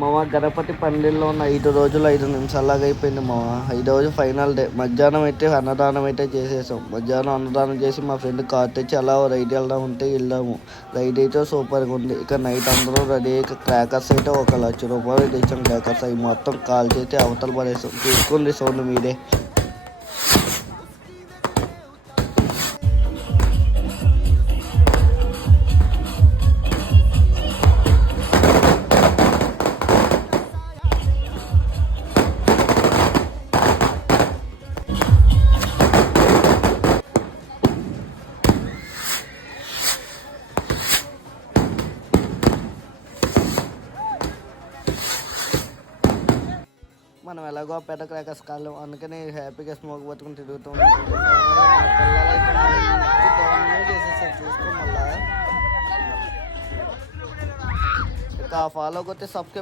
మామ గణపతి పందిరిలో ఉన్న 5 రోజులు 5 నిమిషాల్లాగా అయిపోయింది మామ. 5 రోజు ఫైనల్ డే. మధ్యాహ్నం అయితే అన్నదానం అయితే చేసేసాం. మధ్యాహ్నం అన్నదానం చేసి మా ఫ్రెండ్ కార్ తెచ్చి అలా రైడ్ వెళ్దాం ఉంటే వెళ్ళాము. రైడ్ అయితే సూపర్గా ఉంది. ఇక నైట్ అందరూ రెడీ అయ్యి క్రాకర్స్ అయితే ₹1,00,000 తెచ్చాం. క్రాకర్స్ అవి మొత్తం కాల్ చేసి అవతల పడేసాం. చూసుకోండి సౌండ్ మీరే. మనం ఎలాగో పెద్ద క్రాకర్స్ కాలం అందుకని హ్యాపీగా స్మోక్ పట్టుకుని తిరుగుతూ ఉంటాం. మా పిల్లలైతే మంచి దారుణంగా చేసేసారు చూసుకో మళ్ళా. ఇక ఫాలో కొట్టి సబ్స్క్రైబ్